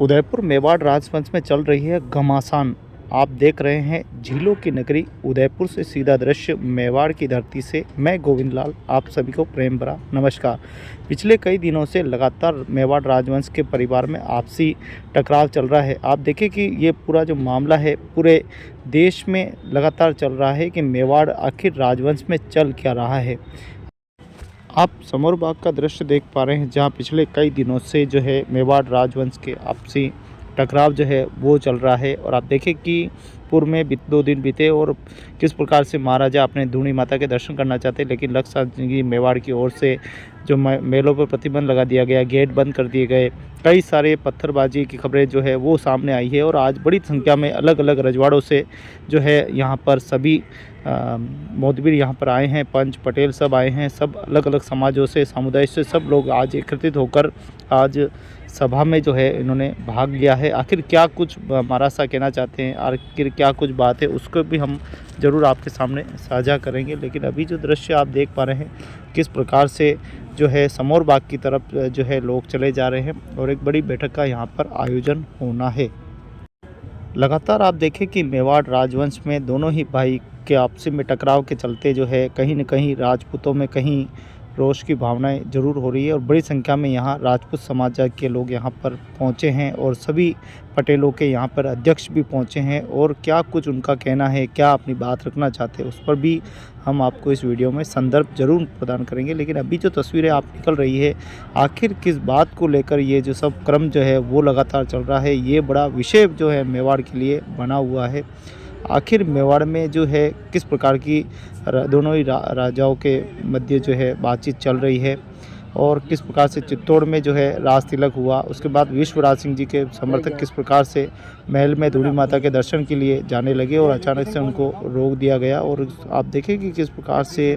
उदयपुर मेवाड़ राजवंश में चल रही है घमासान। आप देख रहे हैं झीलों की नगरी उदयपुर से सीधा दृश्य मेवाड़ की धरती से। मैं गोविंद लाल आप सभी को प्रेम भरा नमस्कार। पिछले कई दिनों से लगातार मेवाड़ राजवंश के परिवार में आपसी टकराव चल रहा है। आप देखें कि ये पूरा जो मामला है पूरे देश में लगातार चल रहा है कि मेवाड़ आखिर राजवंश में चल क्या रहा है। आप समर बाग का दृश्य देख पा रहे हैं जहां पिछले कई दिनों से जो है मेवाड़ राजवंश के आपसी टकराव जो है वो चल रहा है। और आप देखें कि पूर्व में 2 दिन बीते और किस प्रकार से महाराजा अपने धूनी माता के दर्शन करना चाहते, लेकिन लक्षाद्री मेवाड़ की ओर से जो मेलों पर प्रतिबंध लगा दिया गया, गेट बंद कर दिए गए, कई सारे पत्थरबाजी की खबरें जो है वो सामने आई है। और आज बड़ी संख्या में अलग अलग रजवाड़ों से जो है यहाँ पर सभी मोदबीर यहाँ पर आए हैं, पंच पटेल सब आए हैं, सब अलग अलग समाजों से समुदाय से सब लोग आज एकत्रित होकर आज सभा में जो है इन्होंने भाग लिया है। आखिर क्या कुछ महाराज साहब कहना चाहते हैं, आखिर क्या कुछ बात है, उसको भी हम ज़रूर आपके सामने साझा करेंगे। लेकिन अभी जो दृश्य आप देख पा रहे हैं किस प्रकार से जो है समौर बाग की तरफ जो है लोग चले जा रहे हैं और एक बड़ी बैठक का यहाँ पर आयोजन होना है। लगातार आप देखें कि मेवाड़ राजवंश में दोनों ही भाई के आपसी में टकराव के चलते जो है कहीं न कहीं राजपूतों में कहीं रोष की भावनाएं जरूर हो रही है। और बड़ी संख्या में यहाँ राजपूत समाज के लोग यहाँ पर पहुँचे हैं और सभी पटेलों के यहाँ पर अध्यक्ष भी पहुँचे हैं। और क्या कुछ उनका कहना है, क्या अपनी बात रखना चाहते हैं, उस पर भी हम आपको इस वीडियो में संदर्भ जरूर प्रदान करेंगे। लेकिन अभी जो तस्वीरें आप निकल रही है, आखिर किस बात को लेकर ये जो सब क्रम जो है वो लगातार चल रहा है, ये बड़ा विषय जो है मेवाड़ के लिए बना हुआ है। आखिर मेवाड़ में जो है किस प्रकार की दोनों ही राजाओं के मध्य जो है बातचीत चल रही है और किस प्रकार से चित्तौड़ में जो है राज तिलक हुआ, उसके बाद विश्वराज सिंह जी के समर्थक किस प्रकार से महल में धूनी माता के दर्शन के लिए जाने लगे और अचानक से उनको रोक दिया गया। और आप देखें कि किस प्रकार से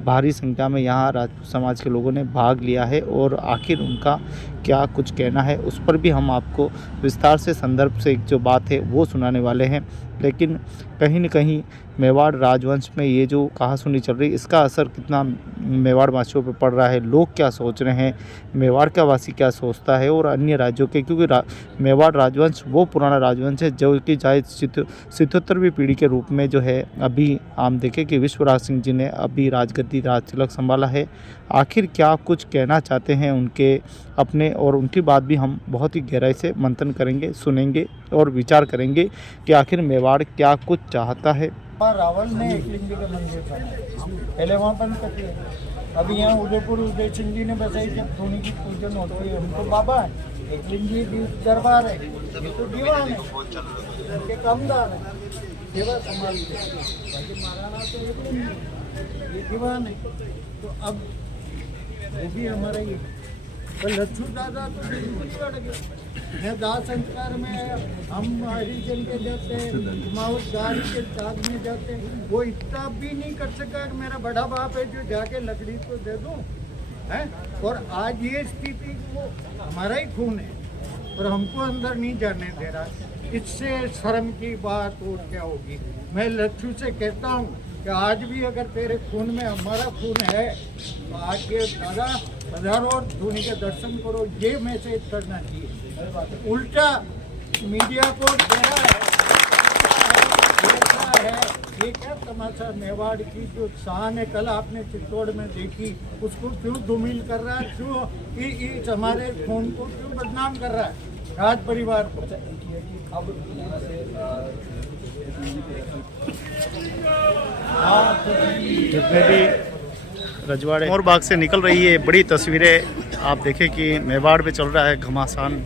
भारी संख्या में यहाँ राजपूत समाज के लोगों ने भाग लिया है और आखिर उनका क्या कुछ कहना है उस पर भी हम आपको विस्तार से संदर्भ से जो बात है वो सुनाने वाले हैं। लेकिन कहीं न कहीं मेवाड़ राजवंश में ये जो कहासुनी चल रही है, इसका असर कितना मेवाड़ वासियों पर पड़ रहा है, लोग क्या सोच रहे हैं, मेवाड़ का वासी क्या सोचता है और अन्य राज्यों के, क्योंकि मेवाड़ राजवंश वो पुराना राजवंश है जो कि चाहे 77वीं पीढ़ी के रूप में जो है अभी हम देखें कि विश्वराज सिंह जी ने अभी राजगद्दी राज तिलक संभाला है। आखिर क्या कुछ कहना चाहते हैं उनके अपने, और उनकी बात भी हम बहुत ही गहराई से मंथन करेंगे, सुनेंगे और विचार करेंगे कि आखिर मेवाड़ क्या कुछ चाहता है। रावल ने एकलिंगी का मंदिर बनाया, पहले वहाँ बंद कर दिया। अभी यहाँ उदयपुर उदय सिंह जी ने बसाई, जब धोनी की पूजन होती है, उनको बाबा है, एकलिंगी दरबार है, ये तो दीवान है, उनके कामदार है, सेवा संभालते हैं। बाकी महाराणा तो एकलिंगी, ये दीवान है। तो अब वो भी हमारा ये लच्छू दादा तो बिगड़ गया। दाह संस्कार में हम हरिजन के जाते हैं, माउस गाड़ी के साथ में जाते हैं, वो इतना भी नहीं कर सका कि मेरा बड़ा बाप है जो जाके लकड़ी को दे दूं है। और आज ये स्थिति वो हमारा ही खून है और हमको अंदर नहीं जाने दे रहा। इससे शर्म की बात और क्या होगी। मैं लच्छू से कहता हूँ कि आज भी अगर तेरे खून में हमारा खून है तो आके दादा हजारों धोनी के दर्शन करो, ये मैसेज करना चाहिए। उल्टा मीडिया को दे रहा है ये क्या तमाशा। मेवाड़ की जो शान है कल आपने चित्तौड़ में देखी, उसको क्यों धूमिल कर रहा है, क्यों इस हमारे खून को क्यों बदनाम कर रहा है राज परिवार को। जितने भी रजवाड़े और बाग से निकल रही है बड़ी तस्वीरें आप देखें कि मेवाड़ में चल रहा है घमासान।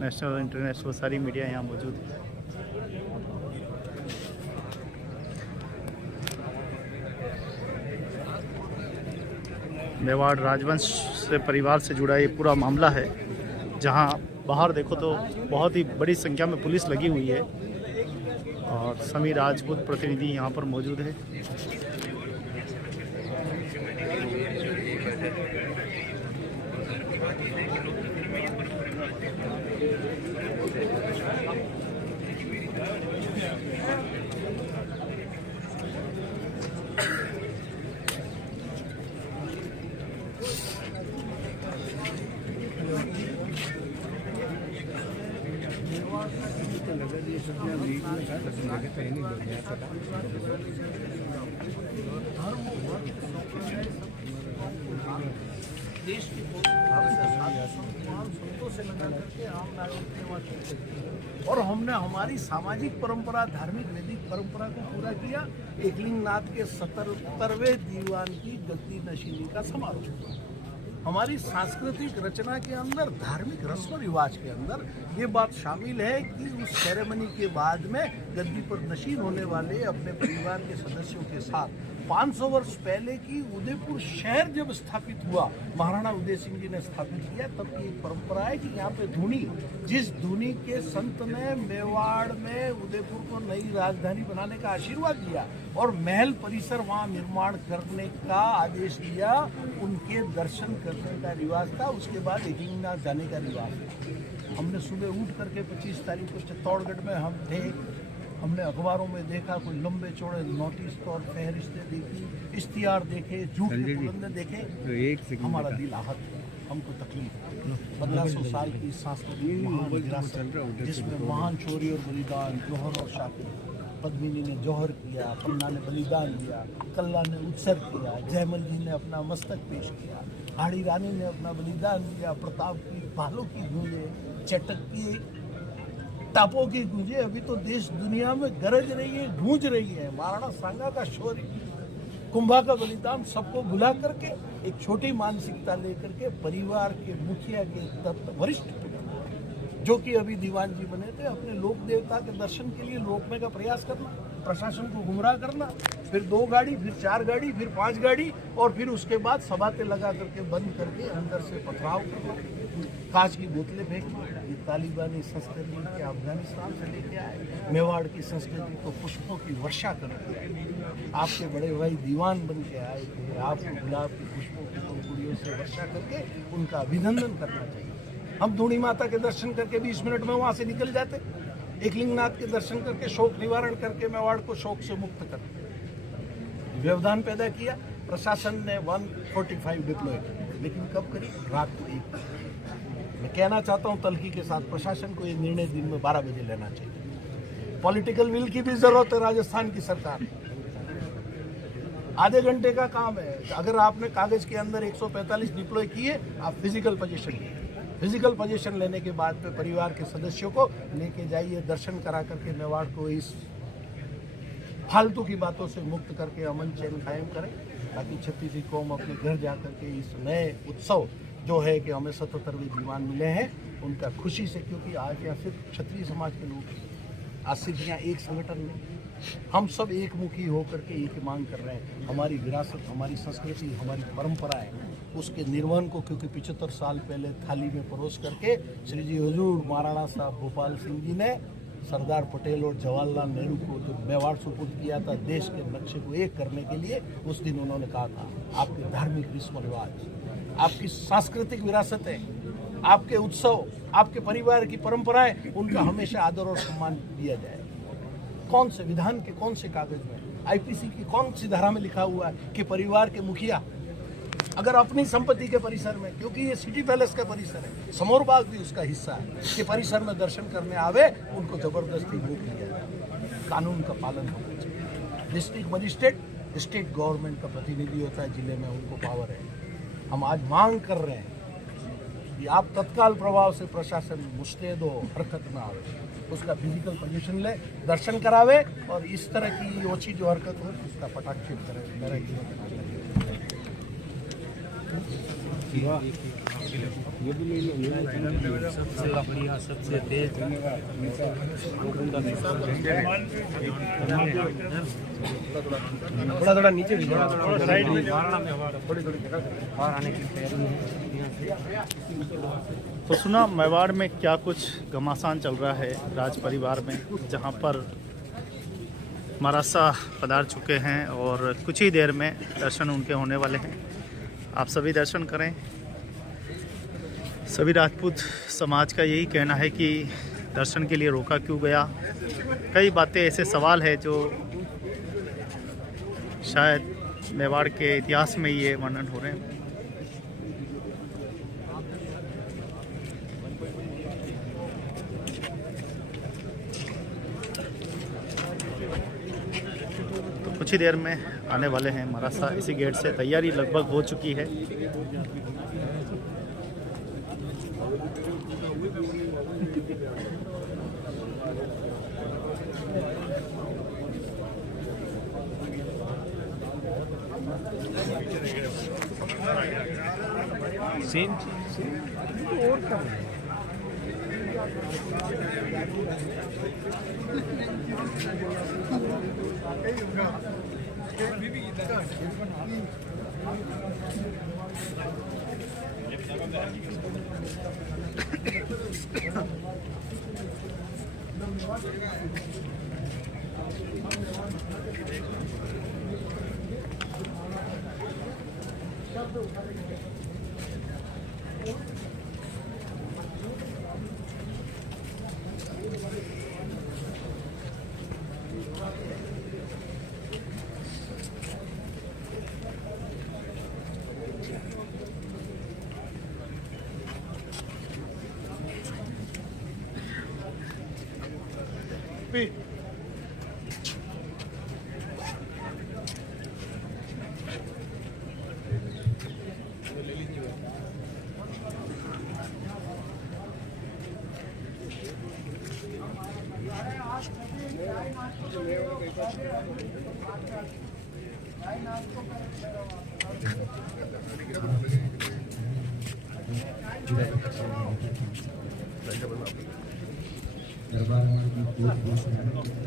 नेशनल इंटरनेशनल सारी मीडिया यहाँ मौजूद है। मेवाड़ राजवंश से परिवार से जुड़ा ये पूरा मामला है, जहाँ बाहर देखो तो बहुत ही बड़ी संख्या में पुलिस लगी हुई है और समी राजपूत प्रतिनिधि यहाँ पर मौजूद है। देश की और हमने हमारी सामाजिक परंपरा, धार्मिक वैदिक परंपरा को पूरा किया। एकलिंगनाथ के 77वें दीवान की गद्दी नशीनी का समारोह। हमारी सांस्कृतिक रचना के अंदर, धार्मिक रस्म रिवाज के अंदर ये बात शामिल है कि उस सेरेमनी के बाद में गद्दी पर नशीन होने वाले अपने परिवार के सदस्यों के साथ 500 वर्ष पहले की उदयपुर शहर जब स्थापित हुआ, महाराणा उदय सिंह जी ने स्थापित किया, तब की एक परंपरा है कि यहाँ पे धुनी, जिस धुनी के संत ने मेवाड़ में उदयपुर को नई राजधानी बनाने का आशीर्वाद दिया और महल परिसर वहाँ निर्माण करने का आदेश दिया, उनके दर्शन करने का रिवाज था। उसके बाद एकलिंगनाथ जाने का रिवाज था। हमने सुबह उठ करके 25 तारीख को चित्तौड़गढ़ में हम थे। हमने अखबारों में देखा, कोई लंबे चौड़े नोटिस और फहरिस्तें देखी, इश्तिहार देखे, झूठ के पुलंदे देखे, तो हमारा दिल आहत है, हमको तकलीफ। 1500 साल की सांस्कृतिक महान विरासत, जिसमें महान चोरी और बलिदान, जौहर और शातिर, पद्मिनी ने जौहर किया, पन्ना ने बलिदान दिया, कल्ला ने उत्सर्ग किया, जयमल जी ने अपना मस्तक पेश किया, हाड़ी रानी ने अपना बलिदान दिया, प्रताप की भालों की गूंजे, चटक की टापों की गूंजे अभी तो देश दुनिया में गरज रही है, गूंज रही है। महाराणा सांगा का शौर्य, कुंभा का बलिदान, सबको भुला करके एक छोटी मानसिकता लेकर के परिवार के मुखिया के वरिष्ठ जो कि अभी दीवान जी बने थे, अपने लोक देवता के दर्शन के लिए रोकने का प्रयास करना, प्रशासन को गुमराह करना, फिर 2 गाड़ी, फिर 4 गाड़ी, फिर 5 गाड़ी, और फिर उसके बाद सबाते लगा करके बंद करके अंदर से पथराव करना, कांच की बोतलें फेंकना। ये तालिबानी संस्कृति के अफगानिस्तान से लेके आए, मेवाड़ की संस्कृति को पुष्पों की वर्षा करके आपके बड़े भाई दीवान बन के आए थे। आपको गुलाब के पुष्पों की पंखुड़ियों से वर्षा करके उनका अभिनंदन करना चाहिए। हम धूणी माता के दर्शन करके 20 मिनट में वहाँ से निकल जाते, एकलिंगनाथ के दर्शन करके शोक निवारण करके मेवाड़ को शोक से मुक्त करते। व्यवधान पैदा किया, प्रशासन ने 145 डिप्लॉय किया, लेकिन कब करी? रात को 1। मैं कहना चाहता हूँ तल्खी के साथ, प्रशासन को ये निर्णय दिन में 12 बजे लेना चाहिए। पॉलिटिकल विल की भी जरूरत है राजस्थान की सरकार। आधे घंटे का काम है। अगर आपने कागज के अंदर 145 डिप्लॉय किए, आप फिजिकल पोजीशन लिए। फिजिकल पोजीशन लेने के बाद में परिवार के सदस्यों को लेके जाइए, दर्शन करा करके मेवाड़ को इस फालतू की बातों से मुक्त करके अमन चैन कायम करें, ताकि छत्तीसी कौम अपने घर जा करके इस नए उत्सव जो है कि हमें 77वें दीवान मिले हैं, उनका खुशी से, क्योंकि आज यहाँ सिर्फ क्षत्रिय समाज के लोग, आज सिर्फ यहाँ एक संगठन नहीं, हम सब एक मुखी होकर के एक मांग कर रहे हैं। हमारी विरासत, हमारी संस्कृति, हमारी परंपरा है, उसके निर्वहन को, क्योंकि 75 साल पहले थाली में परोस करके श्री जी हुजूर महाराणा साहब भोपाल सिंह जी ने सरदार पटेल और जवाहरलाल नेहरू को जो मेवाड़ सुपुर्द किया था देश के नक्शे को एक करने के लिए, उस दिन उन्होंने कहा था आपके धार्मिक रस्म रिवाज, आपकी सांस्कृतिक विरासतें, आपके उत्सव, आपके परिवार की परंपराएं, उनका हमेशा आदर और सम्मान दिया जाए। कौन से विधान के कौन से कागज में, आईपीसी की कौन सी धारा में लिखा हुआ है कि परिवार के मुखिया अगर अपनी संपत्ति के परिसर में, क्योंकि ये सिटी पैलेस का परिसर है, समौर बाग भी उसका हिस्सा है, कि परिसर में दर्शन करने आवे, उनको जबरदस्ती रोक दिया जाए। कानून का पालन होना चाहिए। डिस्ट्रिक्ट मजिस्ट्रेट स्टेट गवर्नमेंट का प्रतिनिधि होता है, जिले में उनको पावर है। हम आज मांग कर रहे हैं कि आप तत्काल प्रभाव से प्रशासन मुस्तैद हो, हरकत में आवे, उसका फिजिकल पोजीशन ले, दर्शन करावे, और इस तरह की ओछी जो हरकत हो उसका पटाक्षेप करें। मेरा ये भी ले लो, सबसे बढ़िया, सबसे तेज। थोड़ा थोड़ा नीचे भी, थोड़ा साइड में, थोड़ी थोड़ी बाहर आने की तैयारी है। तो सुना मेवाड़ में क्या कुछ घमासान चल रहा है राज परिवार में, जहां पर मरासा पधार चुके हैं और कुछ ही देर में दर्शन उनके होने वाले हैं। आप सभी दर्शन करें। सभी राजपूत समाज का यही कहना है कि दर्शन के लिए रोका क्यों गया। कई बातें, ऐसे सवाल है जो शायद मेवाड़ के इतिहास में ये वर्णन हो रहे हैं। तो कुछ ही देर में आने वाले हैं मरासा। इसी गेट से तैयारी लगभग हो चुकी है। सेम और कम है।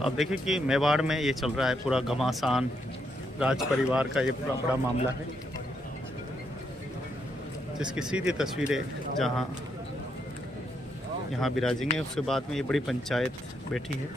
अब देखिए कि मेवाड़ में ये चल रहा है पूरा घमासान। राज परिवार का ये पूरा बड़ा मामला है, जिसकी सीधी तस्वीरें जहां यहाँ विराजेंगे, उसके बाद में ये बड़ी पंचायत बैठी है।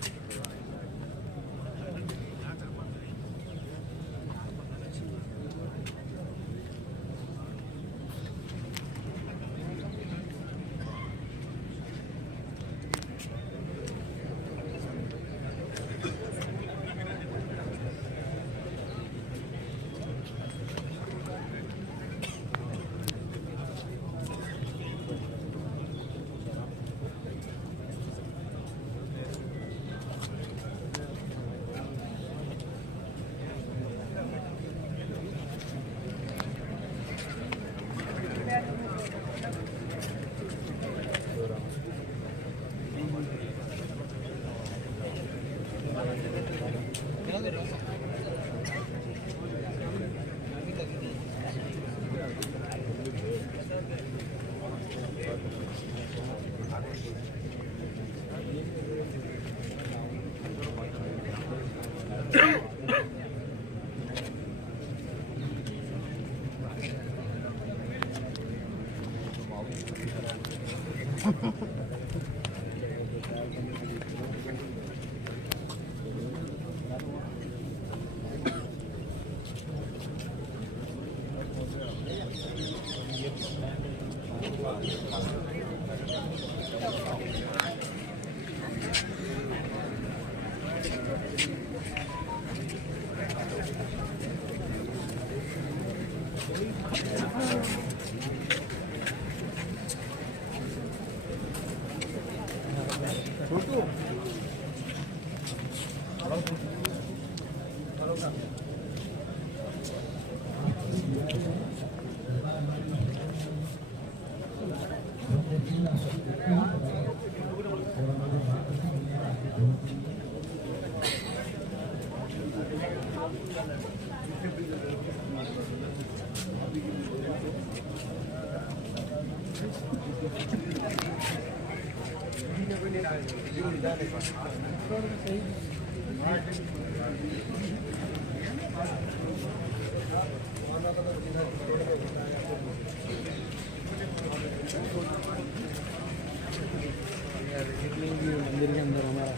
मंदिर के अंदर हमारा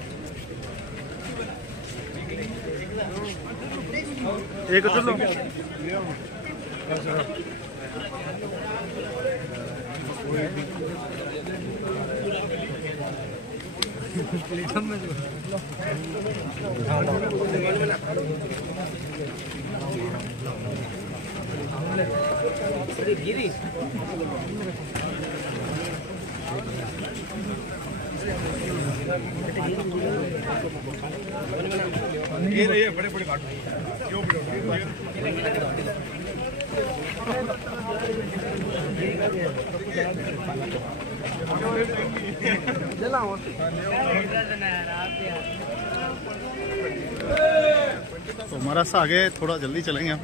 एक चलो गिरी ये बड़े बड़े काट क्यों तो हमारा सा आगे थोड़ा जल्दी चलेंगे हम।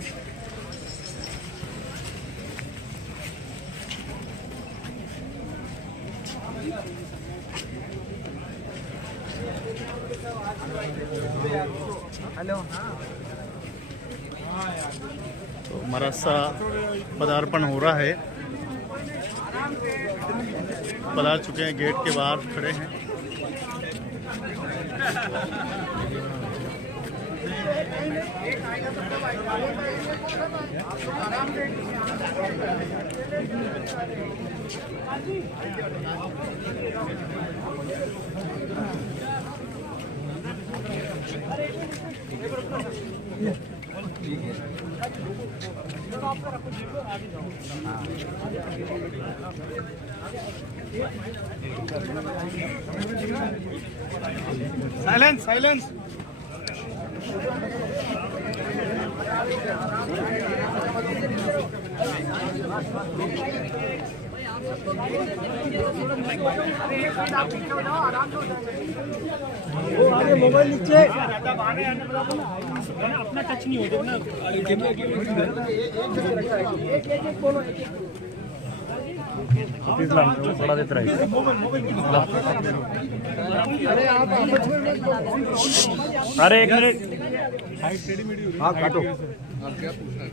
हेलो तो हमारा सा पदार्पण हो रहा है, पधार चुके हैं, गेट के बाहर खड़े हैं। साइलेंस साइलेंस मोबाइल नीचे अपना टच नहीं होता ना। थोड़ा देते रहे। अरे एक मिनट हाँ काटो। आप क्या पूछना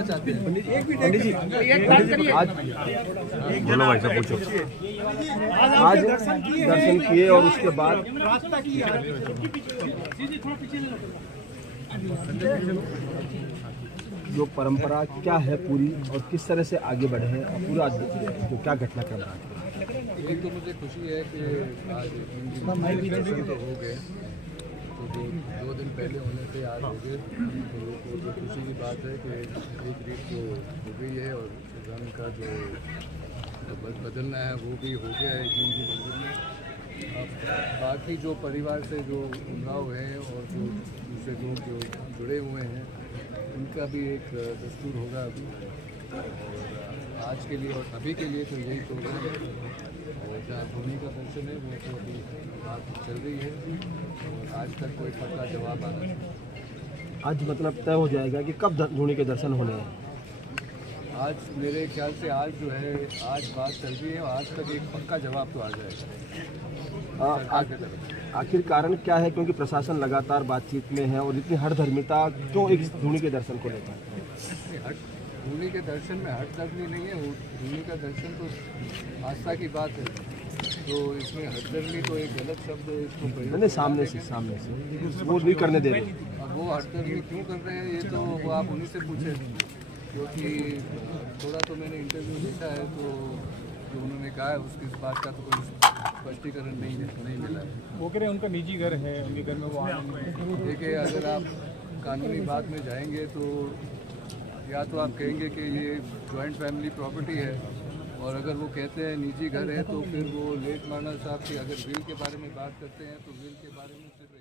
चाहते हैं? पंडित जी आज बोलो भाई साहब पूछो। आज दर्शन किए और उसके बाद जो परंपरा क्या है पूरी और किस तरह से आगे बढ़े हैं और पूरा जो क्या घटनाक्रम रहा है। एक तो मुझे खुशी है कि आज दर्शन तो हो गए, तो जो 2 दिन पहले होने से आज हो गए, तो जो खुशी की बात है कि एक रीत तो हो गई है और रंग का जो बदलना है वो भी हो गया है एक दिन की मंदिर में। अब बाकी जो परिवार से जो जुड़ाव है और जो दूसरे लोग जो जुड़े हुए हैं उनका भी एक दस्तूर होगा अभी, और आज के लिए और अभी के लिए तो यही प्रोग्राम है। और जहाँ धोनी का दर्शन है वो तो अभी बात चल रही है और आज तक कोई पक्का जवाब आना नहीं। आज मतलब तय हो जाएगा कि कब धोनी के दर्शन होने हैं। आज मेरे ख्याल से आज जो है आज बात चल रही है और आज तक एक पक्का जवाब तो आ जाएगा सरकार की तरफ से। आखिर कारण क्या है, क्योंकि प्रशासन लगातार बातचीत में है और इतनी हठधर्मिता क्यों एक धोनी के दर्शन को लेकर। धोनी के दर्शन में हठधर्मी नहीं है, धोनी का दर्शन तो आस्था की बात है, तो इसमें हठधर्मी तो एक गलत शब्द इसको प्रयोग नहीं सामने से वो नहीं करने दे रहे। अब वो हठधर्मी क्यों कर रहे हैं ये तो वो आप उन्हीं से पूछें, क्योंकि थोड़ा तो मैंने इंटरव्यू देखा है तो जो उन्होंने कहा है उसकी इस बात का तो कोई स्पष्टीकरण नहीं मिला है। वो कह रहे हैं उनका निजी घर है, उनके घर में वो देखिए अगर आप कानूनी बात में जाएंगे तो या तो आप कहेंगे कि ये जॉइंट फैमिली प्रॉपर्टी है, और अगर वो कहते हैं निजी घर है तो फिर वो लेट मार्नर साहब की अगर विल के बारे में बात करते हैं तो विल के बारे में सिर्फ